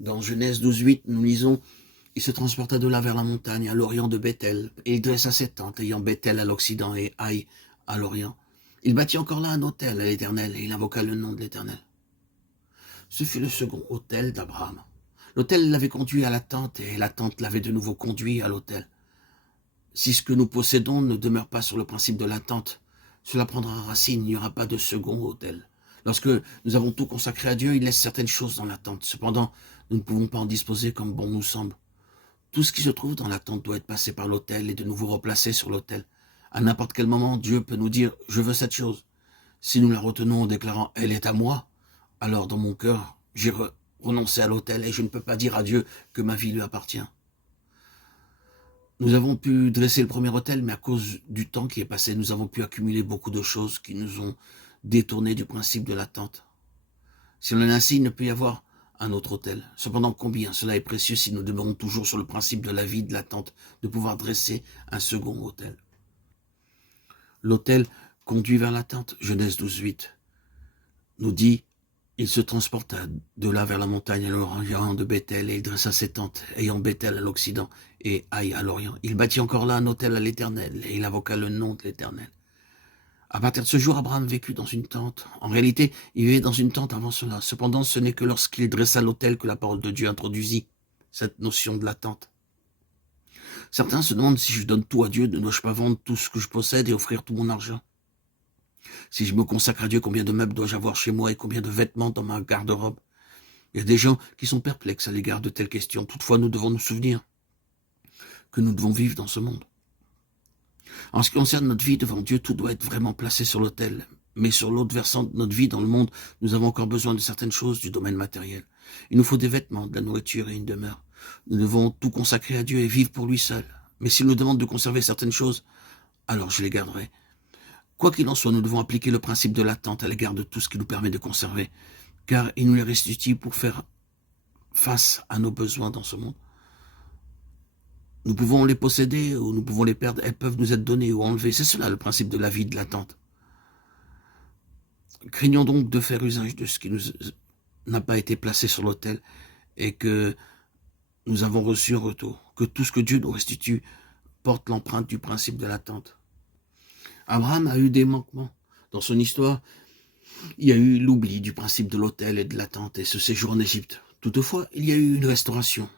Dans Genèse 12:8, nous lisons « Il se transporta de là vers la montagne, à l'orient de Bethel, et il dressa ses tentes, ayant Bethel à l'occident et Haï à l'orient. Il bâtit encore là un autel à l'Éternel, et il invoqua le nom de l'Éternel. » Ce fut le second autel d'Abraham. L'autel l'avait conduit à la tente, et la tente l'avait de nouveau conduit à l'autel. Si ce que nous possédons ne demeure pas sur le principe de la tente, cela prendra racine, il n'y aura pas de second autel. Lorsque nous avons tout consacré à Dieu, il laisse certaines choses dans la tente. Cependant, nous ne pouvons pas en disposer comme bon nous semble. Tout ce qui se trouve dans la tente doit être passé par l'autel et de nouveau replacé sur l'autel. À n'importe quel moment, Dieu peut nous dire « Je veux cette chose ». Si nous la retenons en déclarant « Elle est à moi », alors dans mon cœur, j'ai renoncé à l'autel et je ne peux pas dire à Dieu que ma vie lui appartient. Nous avons pu dresser le premier autel, mais à cause du temps qui est passé, nous avons pu accumuler beaucoup de choses qui nous ont détournés du principe de l'attente. Si on en est ainsi, il ne peut y avoir un autre autel. Cependant, combien cela est précieux si nous demeurons toujours sur le principe de la vie, de l'attente, de pouvoir dresser un second autel. L'autel conduit vers l'attente, Genèse 12:8, nous dit « Il se transporta de là vers la montagne à l'orient de Bethel, et il dressa ses tentes, ayant Bethel à l'occident et Haï à l'orient. Il bâtit encore là un autel à l'Éternel, et il invoqua le nom de l'Éternel. » À partir de ce jour, Abraham vécut dans une tente. En réalité, il vivait dans une tente avant cela. Cependant, ce n'est que lorsqu'il dressa l'autel que la parole de Dieu introduisit cette notion de la tente. Certains se demandent si je donne tout à Dieu, ne dois-je pas vendre tout ce que je possède et offrir tout mon argent? Si je me consacre à Dieu, combien de meubles dois-je avoir chez moi et combien de vêtements dans ma garde-robe? Il y a des gens qui sont perplexes à l'égard de telles questions. Toutefois, nous devons nous souvenir que nous devons vivre dans ce monde. En ce qui concerne notre vie devant Dieu, tout doit être vraiment placé sur l'autel. Mais sur l'autre versant de notre vie dans le monde, nous avons encore besoin de certaines choses du domaine matériel. Il nous faut des vêtements, de la nourriture et une demeure. Nous devons tout consacrer à Dieu et vivre pour lui seul. Mais s'il nous demande de conserver certaines choses, alors je les garderai. Quoi qu'il en soit, nous devons appliquer le principe de l'attente à l'égard de tout ce qui nous permet de conserver, car il nous les restitue pour faire face à nos besoins dans ce monde. Nous pouvons les posséder ou nous pouvons les perdre. Elles peuvent nous être données ou enlevées. C'est cela le principe de la vie, de l'attente. Craignons donc de faire usage de ce qui nous n'a pas été placé sur l'autel et que nous avons reçu en retour. Que tout ce que Dieu nous restitue porte l'empreinte du principe de l'attente. Abraham a eu des manquements. Dans son histoire, il y a eu l'oubli du principe de l'autel et de l'attente et ce séjour en Égypte. Toutefois, il y a eu une restauration.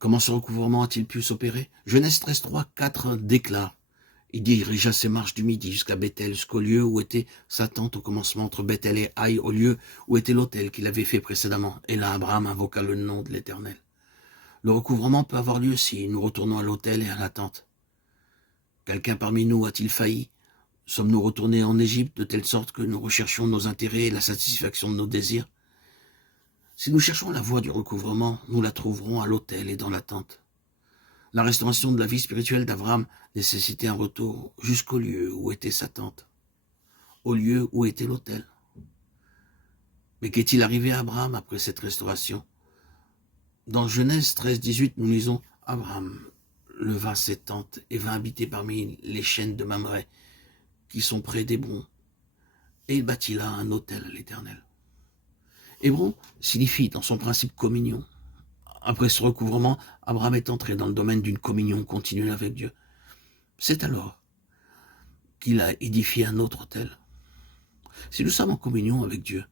Comment ce recouvrement a-t-il pu s'opérer? Genèse 13:3-4 déclare « Il dirigea ses marches du midi jusqu'à Bethel, jusqu'au lieu où était sa tente au commencement entre Bethel et Haï, au lieu où était l'autel qu'il avait fait précédemment. Et là, Abraham invoqua le nom de l'Éternel. » Le recouvrement peut avoir lieu si nous retournons à l'autel et à la tente. Quelqu'un parmi nous a-t-il failli? Sommes-nous retournés en Égypte de telle sorte que nous recherchions nos intérêts et la satisfaction de nos désirs? Si nous cherchons la voie du recouvrement, nous la trouverons à l'autel et dans la tente. La restauration de la vie spirituelle d'Abraham nécessitait un retour jusqu'au lieu où était sa tente, au lieu où était l'autel. Mais qu'est-il arrivé à Abraham après cette restauration? Dans Genèse 13:18, nous lisons « Abraham leva ses tentes et vint habiter parmi les chênes de Mamré, qui sont près d'Hébron, et il bâtit là un autel à l'Éternel. » Hébron signifie dans son principe communion. Après ce recouvrement, Abraham est entré dans le domaine d'une communion continuelle avec Dieu. C'est alors qu'il a édifié un autre autel. Si nous sommes en communion avec Dieu,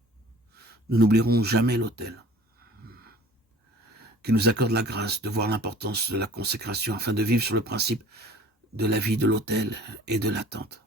nous n'oublierons jamais l'autel. Qu'il nous accorde la grâce de voir l'importance de la consécration afin de vivre sur le principe de la vie de l'autel et de l'attente.